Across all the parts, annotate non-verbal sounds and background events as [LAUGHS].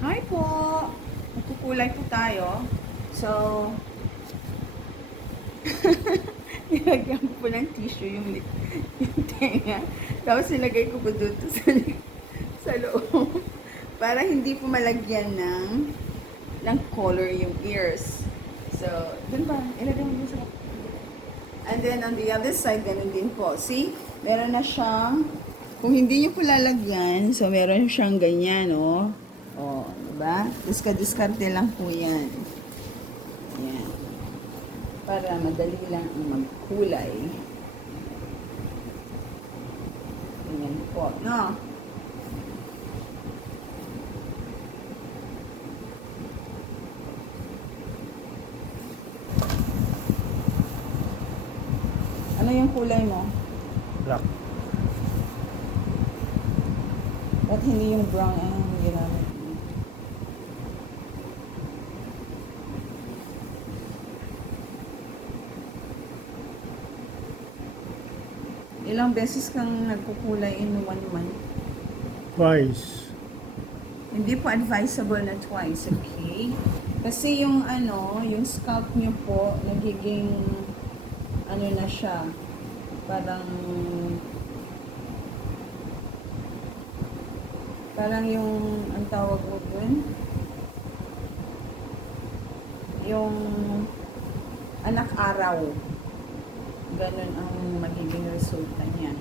Hi po! Magkukulay po tayo. So, [LAUGHS] nilagyan ko po ng tissue yung, yung tenga. Tapos nilagay ko po dito sa, sa loob. Para hindi po malagyan ng ng color yung ears. So, dun ba? Ilagay mo sa And then on the other side, ganun din po. See? Meron na siyang, kung hindi niyo po lalagyan, so meron siyang ganyan, oh. Oh, diba? Diska-diskarte lang po yan. Yan. Para madali lang ang magkulay. Ganyan po, no? Ano yung kulay mo? Black. Ba't hindi yung brown ang ginamit mo? Ilang beses kang nagkukulay in one month? Twice. Hindi po advisable na twice, okay? Kasi yung ano, yung scalp niyo po, nagiging ano na siya, parang parang yung ang tawag mo dun yung anak araw ganun ang magiging resulta niya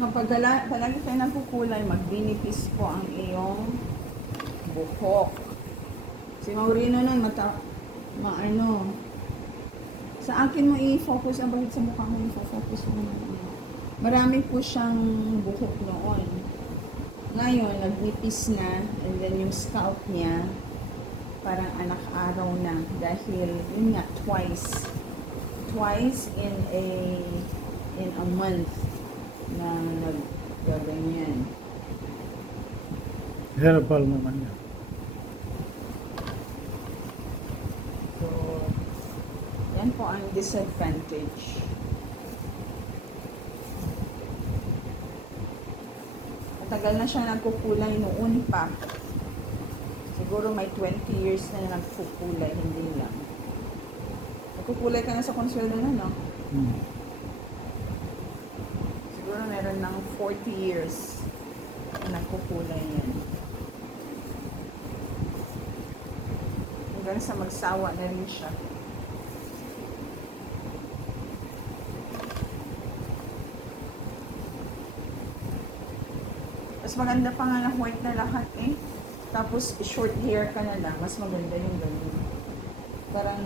kapag palagi tayo nagkukulay, magbinipis po ang iyong buhok. Si Maurino nun, mata, maano, sa akin mo i-focus, ang bakit sa mukha mo i-focus mo na. Marami po siyang buhok noon. Ngayon, nagnipis na, and then yung scalp niya, parang anak araw na. Dahil, yun nga, twice. Twice in a, in a month na naggaganyan. Herbal naman yan. So, po ang disadvantage. Matagal na siya nagkukulay noon pa. Siguro may 20 years na nagkukulay, hindi lang. Nagkukulay ka na sa Consuelo na, no? Hmm. Siguro meron ng 40 years na nagkukulay yan. Hanggang sa magsawa na rin siya. Mas maganda pa nga na white na lahat eh. Tapos short hair ka na lang, mas maganda yung ganun. Parang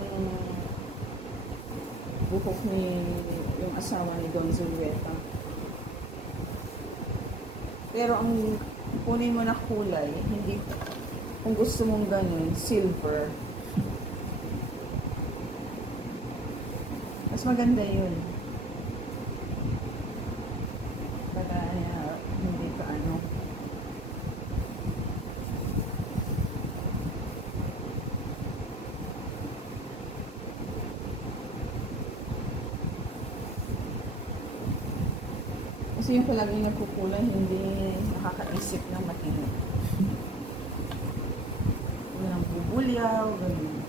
buhok ni yung asawa ni Don Zulueta. Pero ang kunin mo na kulay, hindi kung gusto mong ganun, silver. Mas maganda yun. Para uh, hindi ka ano. Kasi yung palagi nagkukulay, hindi nakakaisip ng matino. Walang bubulyaw, ganun.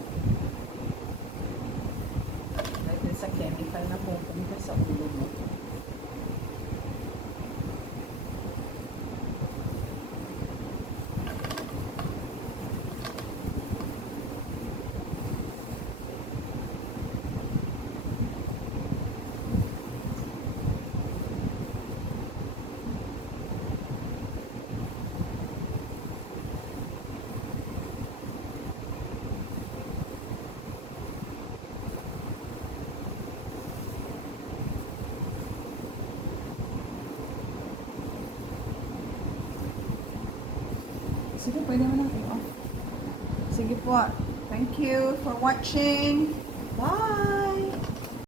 Dahil sa chemical na pupunta sa ulo mo. Sige, pwede mo na i-off. Sige po. Thank you for watching. Bye!